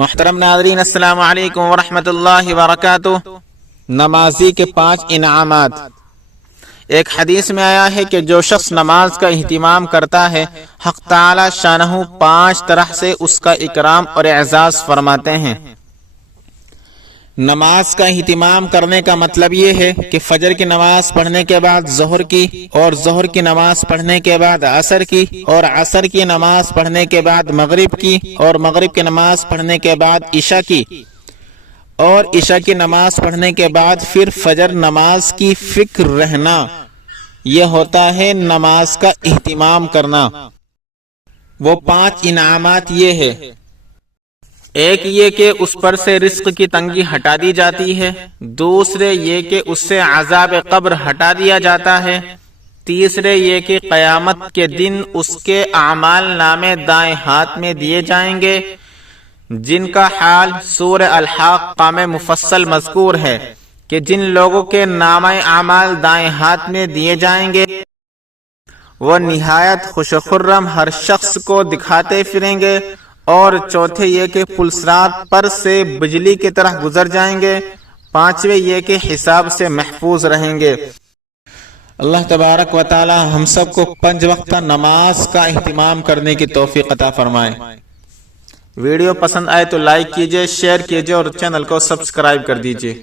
محترم ناظرین، السلام علیکم ورحمۃ اللہ وبرکاتہ۔ نمازی کے 5 انعامات۔ ایک حدیث میں آیا ہے کہ جو شخص نماز کا اہتمام کرتا ہے، حق تعالی شانہ 5 طرح سے اس کا اکرام اور اعزاز فرماتے ہیں۔ نماز کا اہتمام کرنے کا مطلب یہ ہے کہ فجر کی نماز پڑھنے کے بعد ظہر کی، اور ظہر کی نماز پڑھنے کے بعد عصر کی، اور عصر کی نماز پڑھنے کے بعد مغرب کی، اور مغرب کی نماز پڑھنے کے بعد عشاء کی، اور عشاء کی نماز پڑھنے کے بعد پھر فجر نماز کی فکر رہنا۔ یہ ہوتا ہے نماز کا اہتمام کرنا۔ وہ 5 انعامات یہ ہے: ایک یہ کہ اس پر سے رزق کی تنگی ہٹا دی جاتی ہے، دوسرے یہ کہ اس سے عذاب قبر ہٹا دیا جاتا ہے، تیسرے یہ کہ قیامت کے دن اس کے اعمال نامے دائیں ہاتھ میں دیے جائیں گے، جن کا حال سورہ الحاقہ میں مفصل مذکور ہے کہ جن لوگوں کے نامہ اعمال دائیں ہاتھ میں دیے جائیں گے وہ نہایت خوش و خرم ہر شخص کو دکھاتے پھریں گے، اور چوتھے یہ کہ پلسرات پر سے بجلی کی طرح گزر جائیں گے، پانچویں یہ کہ حساب سے محفوظ رہیں گے۔ اللہ تبارک و تعالی ہم سب کو 5 وقتہ نماز کا اہتمام کرنے کی توفیق عطا فرمائے۔ ویڈیو پسند آئے تو لائک کیجئے، شیئر کیجئے اور چینل کو سبسکرائب کر دیجئے۔